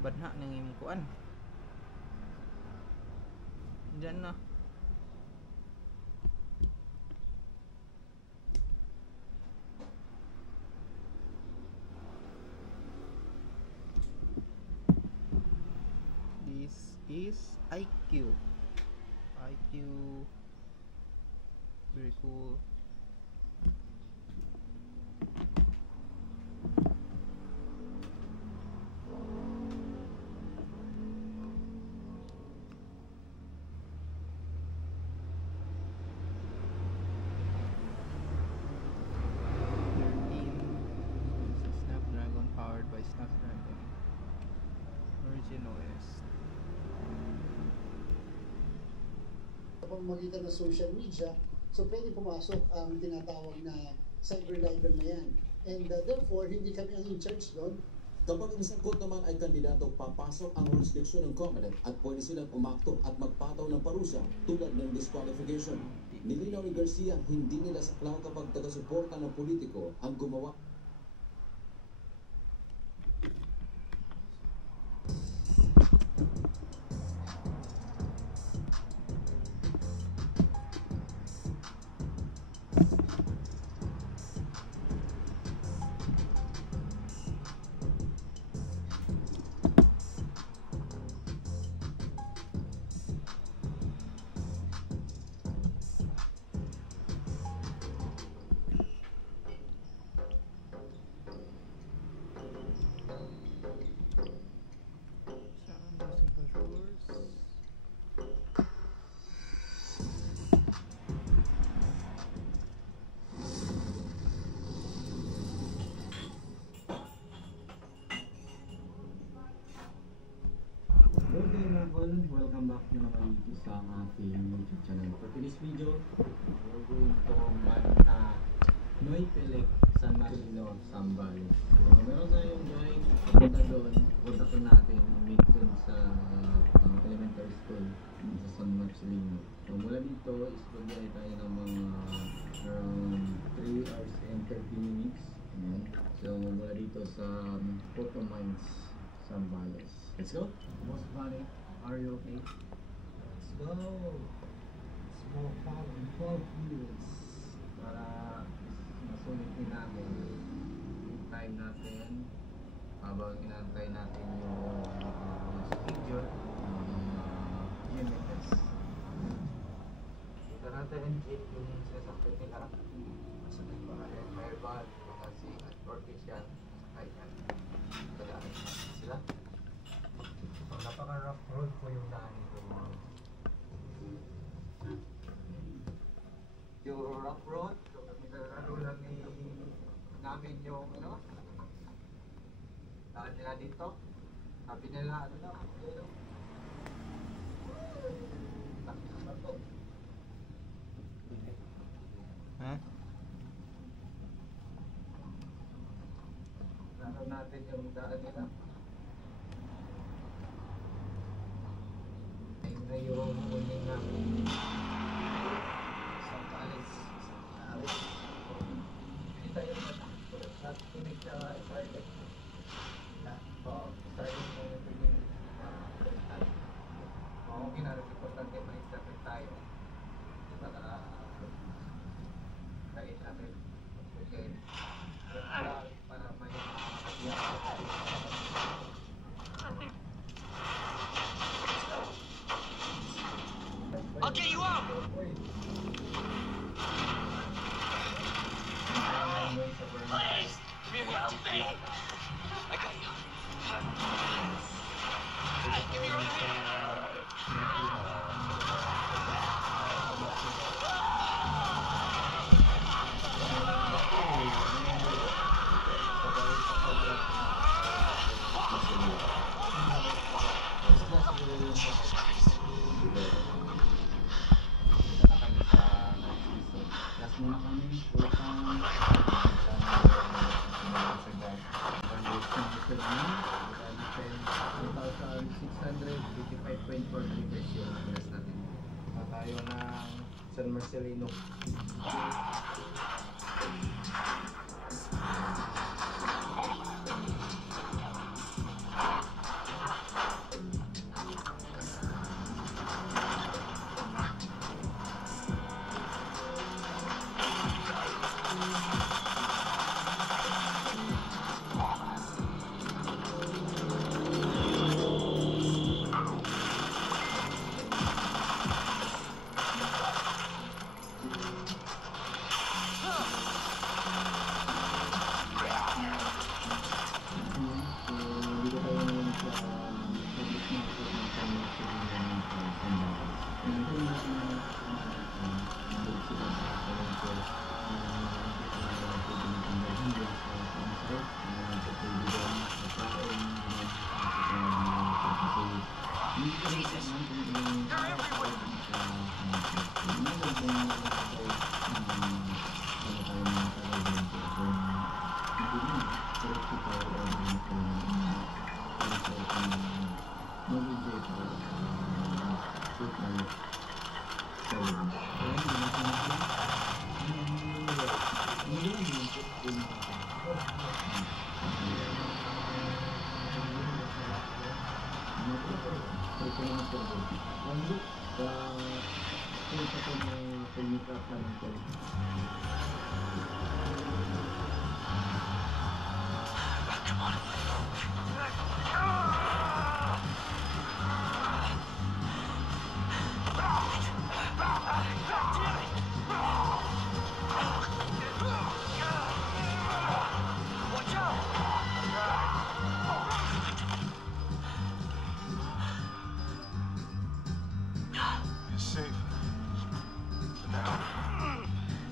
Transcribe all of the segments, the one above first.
banha ng imong kuan. Diyan na. This is IQ. Very cool. Snapdragon powered by Snapdragon Origin OS. Pamamagitan ng social media, so pwede pumasok ang tinatawag na cyber libel na yan. And therefore, hindi kami ang in-charge doon. Kapag ang sangkot naman ay kandidato, papasok ang jurisdiction ng COMELEC at pwede silang umakto at magpataw ng parusa tulad ng disqualification. Nilinaw ni Garcia, hindi nila saklaw kapag taga-suporta ng politiko ang gumawa. Welcome back na naman dito sa ating YouTube channel. For today's video, we're going to Noy Pelec, San Marino, Zambales. So, meron tayong guide papunta doon. Punta ko natin meet doon sa elementary school sa San Marcelino. So mula dito is magbigay tayo ng mga around 3 hours and 30 minutes. Ayan. So mula dito sa Photo Mines, Zambales. Let's go! Boss Bunny, are you okay? Let's go! Small car on 12 wheels para masulit din natin yung time natin habang inantay natin yung schedule GMFS. Dito natin yung sinasakit nila sa nagbahayan, Fireball, kasi at Orchestra, kaya tagaan sila. So, napaka-rough road po yung daan nito. Yung rough road, so naglalaro lang namin yung daan nila dito. Sabi nila, Ha? laro natin yung daan nila. Yung uling namin sa Palis. Hindi tayo natakot at tunig sa started. Started mo yung tunig. Okay na, importante ma-started tayo para kain natin. Okay. Para may I'll get you out! Please! Give me help me! I got you. Give me your hand! Muna kami utang sa 2,655.43 pesos yung pinas natin. Tayo ng San Marcelino. Come on. Watch out! You're safe. For now.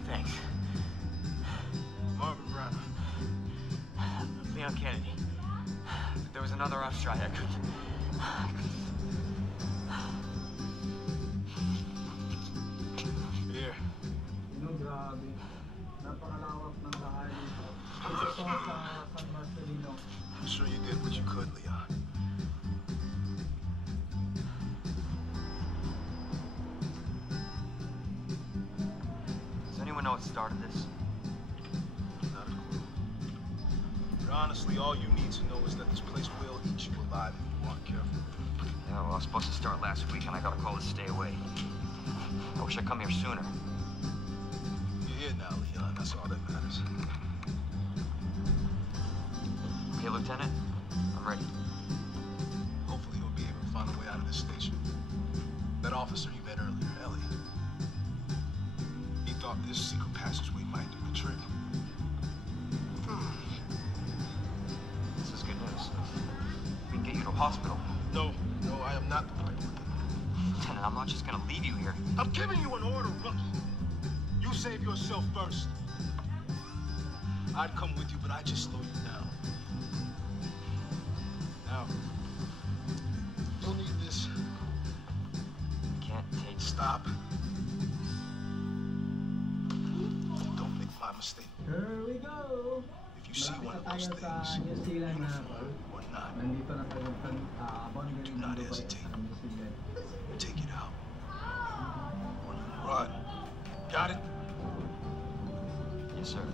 Thanks. Marvin Brown. Leon Kennedy. There was another off strike. I couldn't. Here. No, grabe. Napakalawak ng bahay dito. Ito sa San Marcelino. I'm sure you did what you could, Leon. Does anyone know what started this? Not a clue. But honestly, all you need to know is that this place will eat you alive if you aren't careful. Yeah, well, I was supposed to start last week, and I got a call to stay away. I wish I'd come here sooner. You're here now, Leon. That's all that matters. Okay, Lieutenant? I'm ready. Hopefully you'll be able to find a way out of this station. That officer you met earlier, Ellie. He thought this secret passageway might do the trick. This is good news. We can get you to a hospital. No, I am not the right one. Lieutenant, I'm not just gonna leave you here. I'm giving you an order, rookie. You save yourself first. I'd come with you, but I just slow you down. Now, you'll need this. Can't take... Stop. Don't make my mistake. Here we go! If you see one of Malapit those na tayo sa things, New Zealand mga tol. or not, Nandito na tayo sa boundary Do ng not Dubai hesitate. at New Zealand. take it out. Run. Got it? Yes, sir.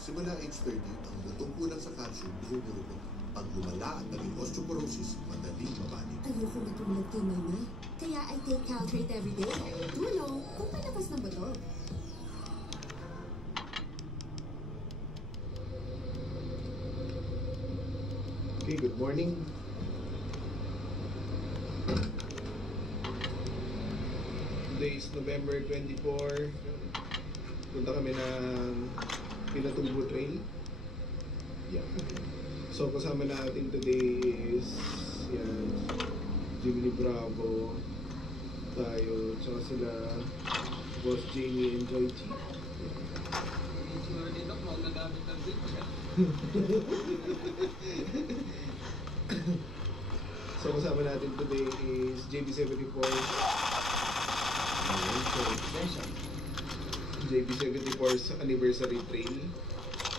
Simula age 30, ang lutong kulang sa calcium bumubulo. Pag lumala at naging osteoporosis, madaling mabalik. Ayoko matulad kay mama. Kaya I take Caltrate every day. Tulong kung palabas ng buto. Okay, good morning. Today is November 24. Punta kami ng Pinatubo Trail. Yeah. So kasama natin today is yan, Jimmy Bravo, tayo, tsaka sila Boss Jamie and Joy Chi. So kasama natin today is JB74. JB74's anniversary trail.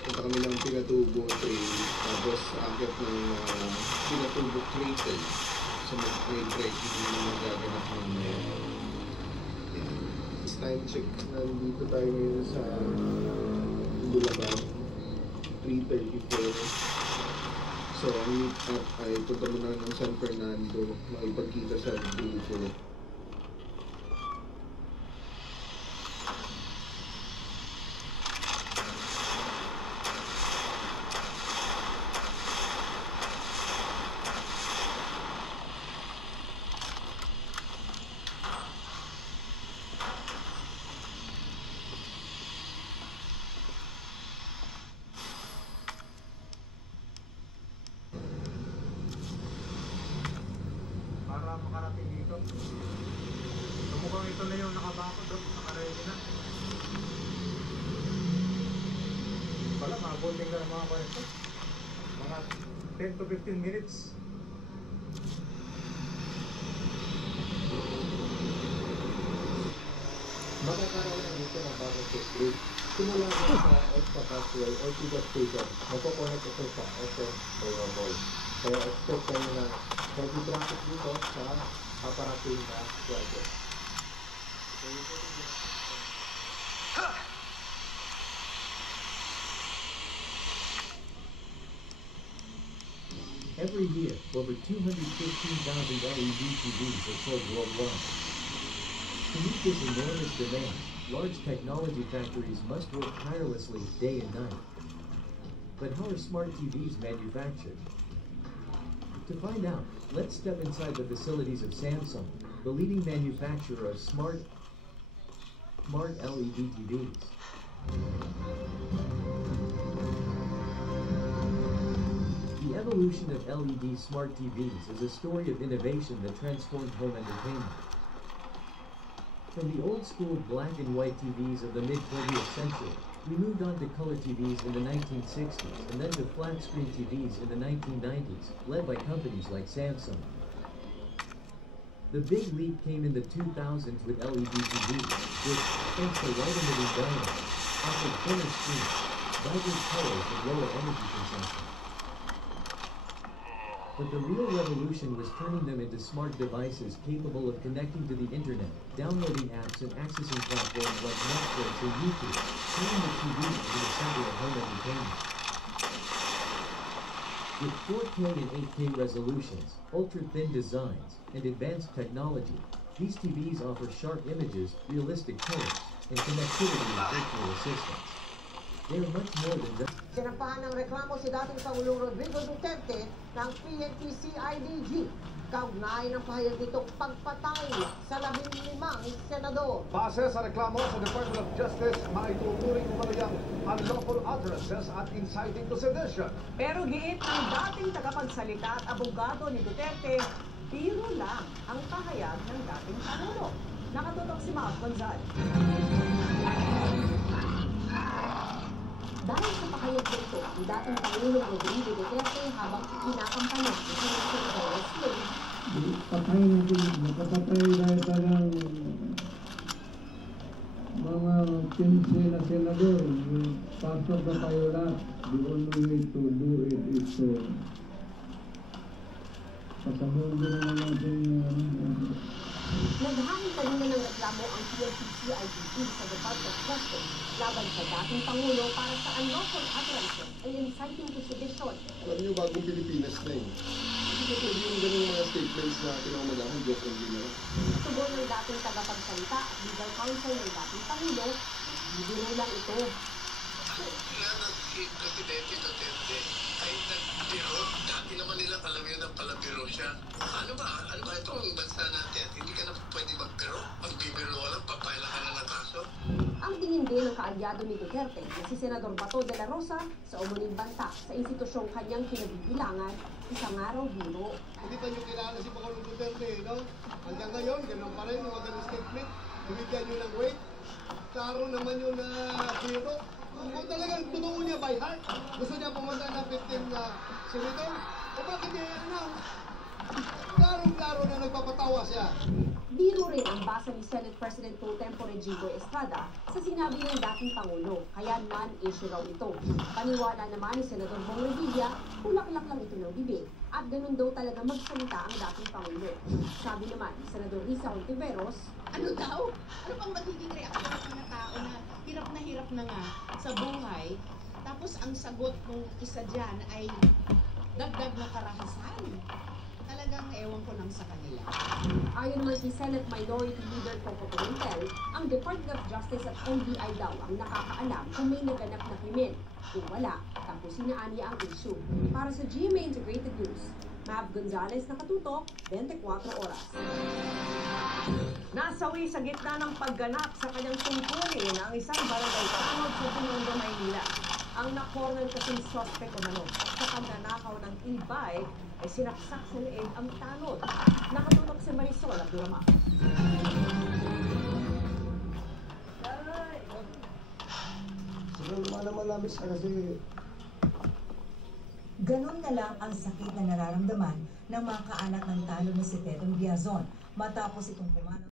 Punta kami ng Pinatubo Trail. Tapos akit ng Pinatubo Crater. So may trekking na gaganap ng it's time check. Nandito tayo ngayon sa Bulacan. 3:34. So ang meet up ay punta muna ng San Fernando. Makipagkita sa grupo. Para makarating dito. So mukhang ito na yung nakabako doon, nakaready na. Wala, mga bonding ka ng mga kwento. Mga 10 to 15 minutes. Makakaroon na dito ng bagong footbridge. Simula ko sa Extra Pathway or Tiga Station, magkoconnect ito sa SM Mall. Kaya expect kayo na heavy traffic dito sa paparating na project. Every year, over 215,000 LED TVs are sold worldwide. To meet this enormous demand, large technology factories must work tirelessly day and night. But how are smart TVs manufactured? To find out, let's step inside the facilities of Samsung, the leading manufacturer of smart LED TVs. The evolution of LED smart TVs is a story of innovation that transformed home entertainment. From the old-school black and white TVs of the mid-20th century, we moved on to color TVs in the 1960s and then to flat-screen TVs in the 1990s, led by companies like Samsung. The big leap came in the 2000s with LED TVs, which, thanks to light-emitting diodes, offered thinner screens, vibrant colors, and lower energy consumption. But the real revolution was turning them into smart devices capable of connecting to the internet, downloading apps, and accessing platforms like Netflix or YouTube, turning the TV into the center of home entertainment. With 4K and 8K resolutions, ultra-thin designs, and advanced technology, these TVs offer sharp images, realistic colors, and connectivity with virtual assistants. They are much more than just... Sinampahan ng reklamo si dating Pangulong Rodrigo Duterte ng PNP-CIDG kaugnay ng pahayag nitong pagpatay sa 15 senador. Base sa reklamo sa Department of Justice, maituturing umano yang unlawful utterances at inciting to sedition. Pero giit ng dating tagapagsalita at abogado ni Duterte, biro lang ang pahayag ng dating Pangulo. Nakatutok si Mac Gonzales. Dahil sa pahayag nito, ang dating Pangulong Rodrigo Duterte habang kinakampanya ng Senator Doris Slade. Patay natin, nakapatay dahil talang mga 15 na senador. Pasok na tayo lahat. The only way to do it is to pasabuhin naman natin Naghahing kanina ng reklamo ang PNP-CIDG sa Department of Justice laban sa dating Pangulo para sa unlawful utterances and inciting to sedition. Alam niyo, bagong Pilipinas na eh. Hindi ko pwede yung ganung mga statements na pinamagahan, joke lang din na. Tugon ng dating tagapagsalita at legal counsel ng dating Pangulo, bibiro lang ito. Si Presidente Duterte ay nagbiro. Dati naman nila palabiro ng palabiro siya. Ano ba itong bansa natin? Hindi ka na pwede magbiro. Magbibiro lang, papaila ka na ng kaso. Ang tingin din ng kaalyado ni Duterte na si Senador Bato de la Rosa sa umuning banta sa institusyong kanyang kinabibilangan, isang araw biro. Hindi pa niyo kilala si Pangulong Duterte, no? Hanggang ngayon, ganun pa rin yung mga statement. Bibigyan niyo ng weight. Klaro naman yung biro. Kung talagang totoo niya by heart, gusto niya pumunta ng 15 na senator, o bakit niya i-announce? Klaro-klaro na nagpapatawa siya. Biro rin ang basa ni Senate President Pro Tempore Jinggoy Estrada sa sinabi ng dating Pangulo, kaya non-issue raw ito. Paniwala naman ni Senador Bong Revilla, bulaklak lang ito ng bibig at ganun daw talaga magsalita ang dating Pangulo. Sabi naman ni Senador Risa Hontiveros, ano daw? Ano pang magiging reaksyon ng mga tao na hirap na nga sa buhay, tapos ang sagot ng isa dyan ay dagdag na karahasan. Talagang ewan ko lang sa kanila. Ayon naman kay Senate Minority Leader Coco Pimentel, ang Department of Justice at NBI daw ang nakakaalam kung may naganap na krimen. Kung wala, tapusin na niya ang issue. Para sa GMA Integrated News, Mav Gonzalez, nakatutok, 24 oras. Nasawi sa gitna ng pagganap sa kanyang tungkulin ang isang barangay tanod sa Binondo, Maynila. Ang na-corner kasing suspect umano sa pagnanakaw ng e-bike ay sinaksak sa leeg ang tanod. Nakatutok si Marisol Abdurama. Siguro naman labis kasi Ganon na lang ang sakit na nararamdaman ng mga kaanak ng talo ni si Pedro Biazon matapos itong pumanaw.